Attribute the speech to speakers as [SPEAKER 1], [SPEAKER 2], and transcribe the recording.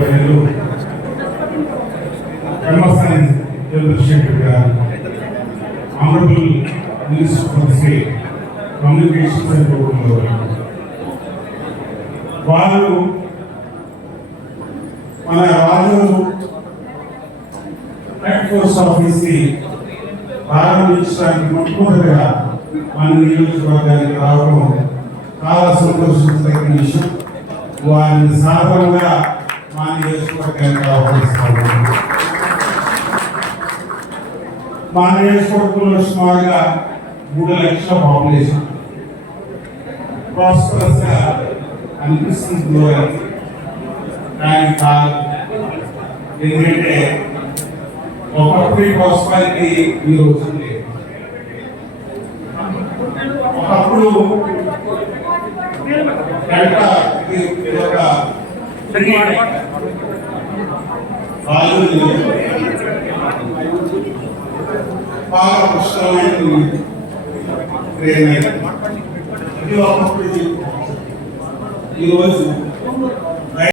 [SPEAKER 1] గౌరవనీయులు ఎంఎస్ఎన్ చంద్రశేఖర్ గారు. Honourable minister for state communications and rural వారు మన రాజు హెడ్ పోస్ట్ ఆఫీస్ని ప్రారంభించడానికి మొట్టమొదటిగా మన నియోజకవర్గానికి రావడం చాలా సంతోషించదగిన విషయం. వారిని సాధారణంగా మా నియోజకవర్గానికి ఆహ్వానిస్తాము మా నియోజకవర్గంలో సుమారుగా మూడు లక్షల పాపులేషన్ ప్రాస్పరస్గా అనిపిస్తుంది కానీ కాదు ఎందుకంటే ఒకప్పుడు ఈ ప్రాస్పారిటీ ఈ రోజు ఒకప్పుడు డెల్టా బాగా పుష్కలమైనది ట్రైన్ ఇది ఈరోజు